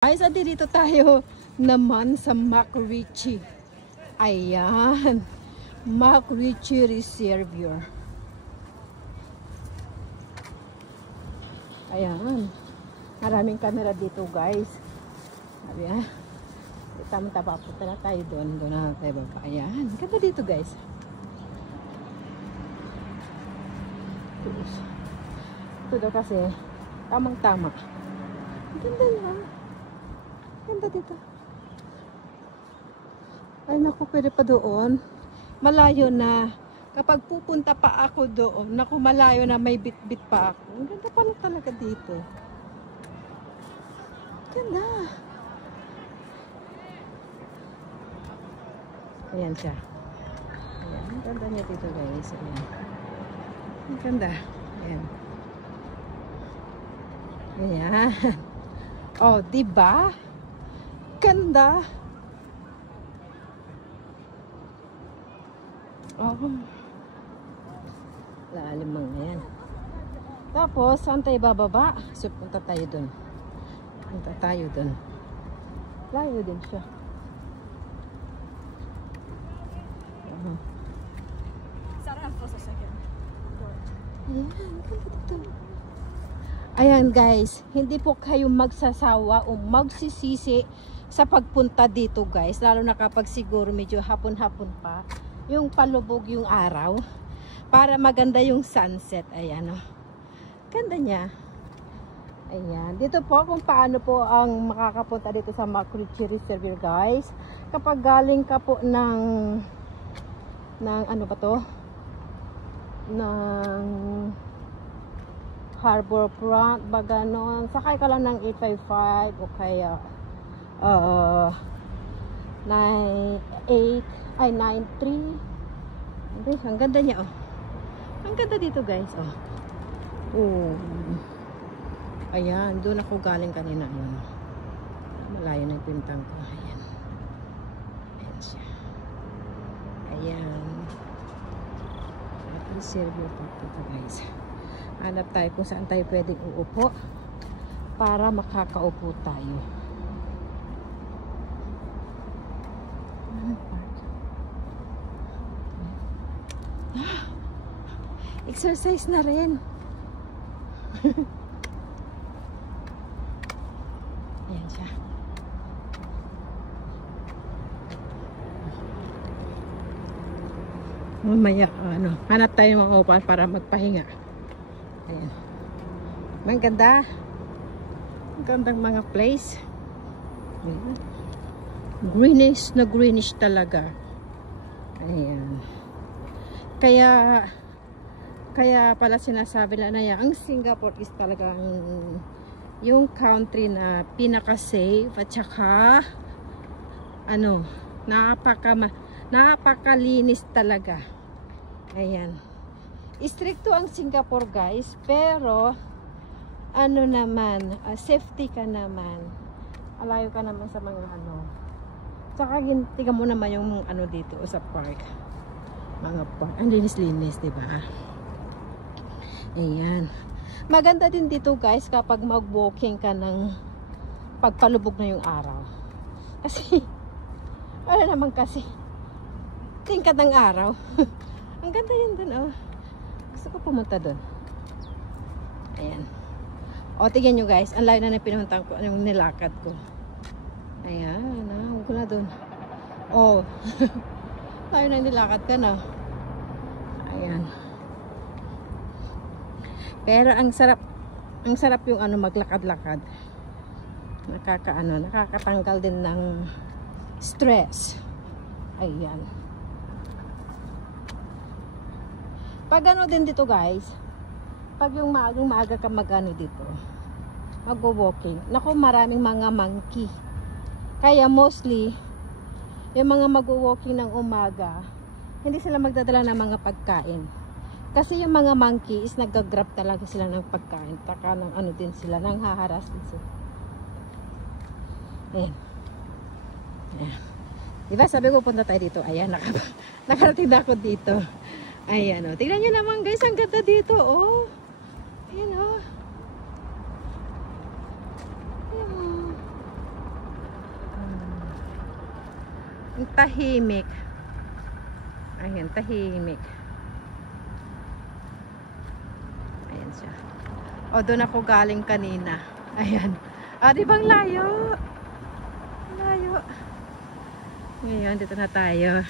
Guys, dito tayo naman sa McRitchie. Ayan. McRitchie Reservoir. Ayan. Maraming camera dito, guys. Ayan. Tama-tama, papunta na tayo doon. Doon na tayo baba. Ayan. Ganda dito, guys. Ito daw kasi tamang-tama. Ganda na. Ganda dito. Ay naku, pwede pa doon. Malayo na. Kapag pupunta pa ako doon, naku, malayo na, may bit-bit pa ako. Ang ganda pa na talaga dito. Ganda. Ayan siya. Ayan. Ang ganda niya dito, guys. Ayan. Ang ganda. Ayan. Ayan. Oh, diba? Ganda. Oh. Lalim mga yan. Tapos, saan tayo bababa? So, punta tayo dun. Punta tayo dun. Layo din siya. Sarap po sa second. Ayan, ganda dito. Ayan guys, hindi po kayo magsasawa o magsisisi sa pagpunta dito guys. Lalo na kapag siguro medyo hapon-hapon pa. Yung palubog yung araw. Para maganda yung sunset. Ayan o. Ganda niya. Ayan. Dito po kung paano po ang makakapunta dito sa McRitchie Reservoir guys. Kapag galing ka po ng ano ba to? Ng Harbor Front, ba ganon. Sakay ka lang ng 855 o kaya 93. Ang ganda niya, oh. Ang ganda dito, guys, oh. Oh. Ayan, doon ako galing kanina. Malayo na yung pintang ko. Ayan. Ayan siya. Ayan. At reservoir po ito, guys. Hanap tayo kung saan tayo pwedeng uupo para makakaupo tayo. Exercise na rin. Ayan siya. Mamaya, hanap tayo mga upas para magpahinga. Ayan. Ang ganda. Ang gandang mga place. Ayan. Greenish na greenish talaga. Ayan. Kaya pala sinasabi na yan, ang Singapore is talagang yung country na pinaka-safe at saka napakalinis talaga. Ayan. Stricto ang Singapore guys, pero safety ka naman. Alayo ka naman sa mga Tsaka tingnan mo naman yung dito sa park. Mga park. Ang linis-linis, di ba? Ayan. Maganda din dito guys kapag mag-walking ka ng pagpalubog na yung araw. Kasi naman kasi tingkat ng araw. Ang ganda yun dun, oh. Gusto ko pumunta doon. Ayan. O, tignan nyo guys. Ang layo na pinuntahan ko. Yung nilakad ko. Ayan. Huwag ko na doon. O. Layo na nilakad ka na. Ayan. Pero ang sarap. Ang sarap yung maglakad-lakad. Nakakatanggal din ng stress. Ayan. Pag din dito guys, pag yung maaga ka dito, mag-walking, naku, maraming mga monkey. Kaya mostly, yung mga mag-walking ng umaga, hindi sila magdadala ng mga pagkain. Kasi yung mga monkey is nag-grab talaga sila ng pagkain. Taka ng din sila, nang haharas din sila. Ayan. Ayan. Diba sabi ko punta tayo dito. Ayan, nakarating na ako dito. Ayan, o. Tignan nyo naman guys, ang ganda dito, oh. Ayan, oh. Ayan, oh. Ang tahimik. Ayan, tahimik. Ayan siya. O, doon ako galing kanina. Ayan. Ah, di bang layo? Layo. Ngayon, dito na tayo.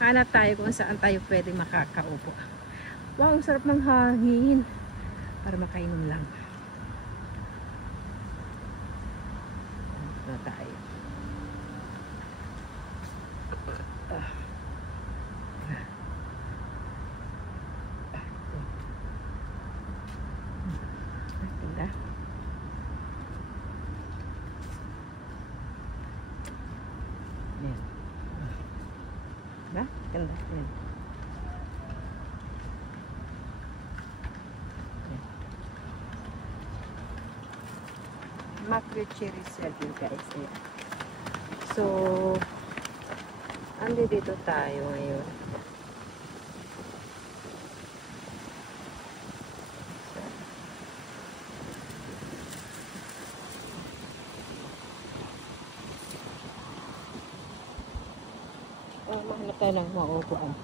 Hanap tayo kung saan tayo pwede makakaupo. Wow, ang sarap ng hangin. Para makainom lang. Dito na tayo. Ganda. Ayan. Diba? Ganda. Ayan. Macro cherry serving guys. Ayan. So, andi dito tayo ngayon. Mahanap tayo ng mauupuan.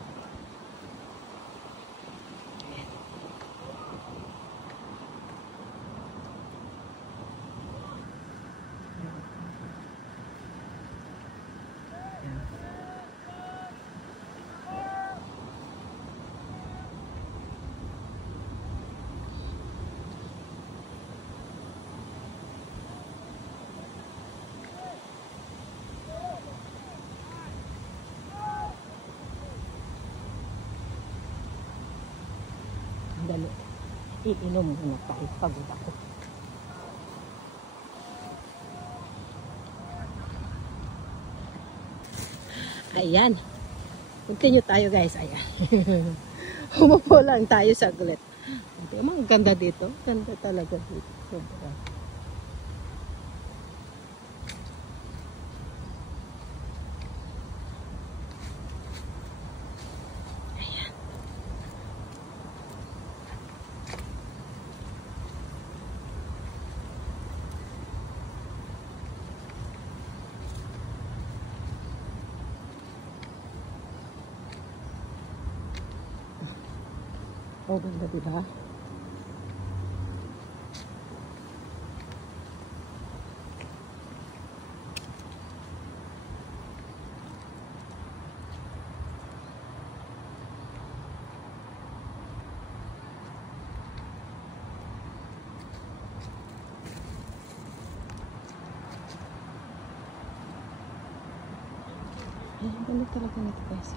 Dali. Iinom muna tayo. Pagod ako. Ayan. Continue tayo guys. Ayan. Umupo lang tayo saglit. Ang ganda dito. Ganda talaga dito. Sobra. Oh, ganda diba? Ay, ganda talaga nito guys.